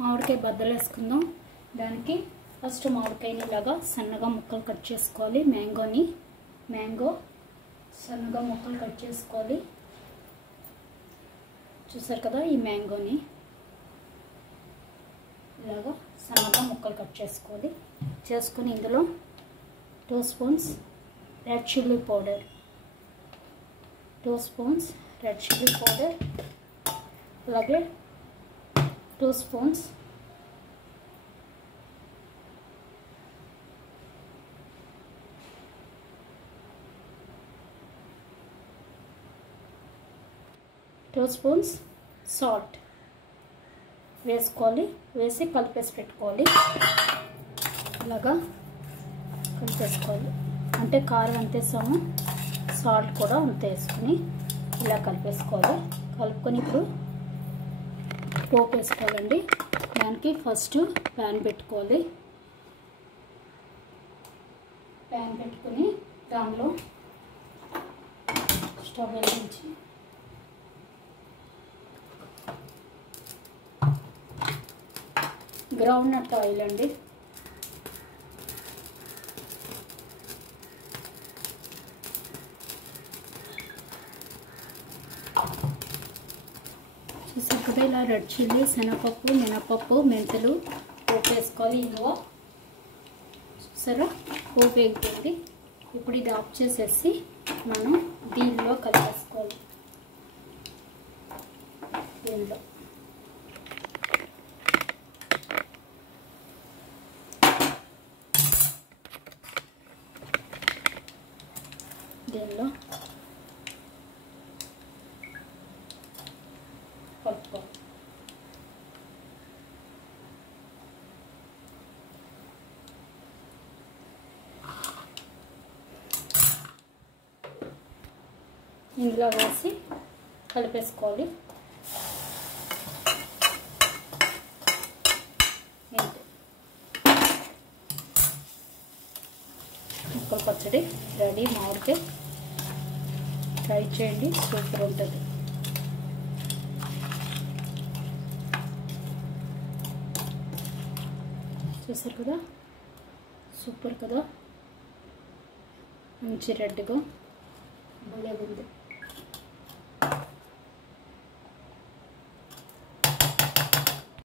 మామిడికాయ బద్దలు వేసుకుందాం. దానికి ఫస్ట్ మామిడికాయని ఇలాగా సన్నగా ముక్కలు కట్ చేసుకోవాలి. మ్యాంగో సన్నగా ముక్కలు కట్ చేసుకోవాలి. చూసారు కదా, ఈ మ్యాంగోని ఇలాగా సన్నగా ముక్కలు కట్ చేసుకొని ఇందులో 2 spoons red chilli powder, 2 spoons red chilli powder, అలాగే 2 స్పూన్స్ సాల్ట్ వేసి కలిపేసి పెట్టుకోవాలి. ఇలాగా కలిపేసుకోవాలి. అంటే కారం అంత వేసాము, సాల్ట్ కూడా అంత వేసుకొని ఇలా కలిపేసుకోవాలి. కలుపుకొని ఇప్పుడు పోపు వేసుకోవాలండి. దానికి ఫస్ట్ ప్యాన్ పెట్టుకోవాలి. ప్యాన్ పెట్టుకొని దానిలో స్టవ్ వెలిగించి గ్రౌండ్ నట్ ఆయిల్ అండి. చూసారు కదా, ఇలా రెడ్ చిల్లీ, శనగపప్పు, మినపప్పు, మెంతులు పోపు వేసుకోవాలి. ఇందులో చూసారా పోపు వేగుతుంది. ఇప్పుడు ఇది ఆఫ్ చేసేసి మనం దీనిలో కలిపేసుకోవాలి. దీనిలో కలుపుకోవాలి. ఇందులో వేసి కలిపేసుకోవాలి. ముక్కల పచ్చడి రెడీ. మామిడికాయ ట్రై చేయండి, సూపర్ ఉంటుంది. చూసారు కదా, సూపర్ కదా, మంచి రెడ్గా భలే ఉంది.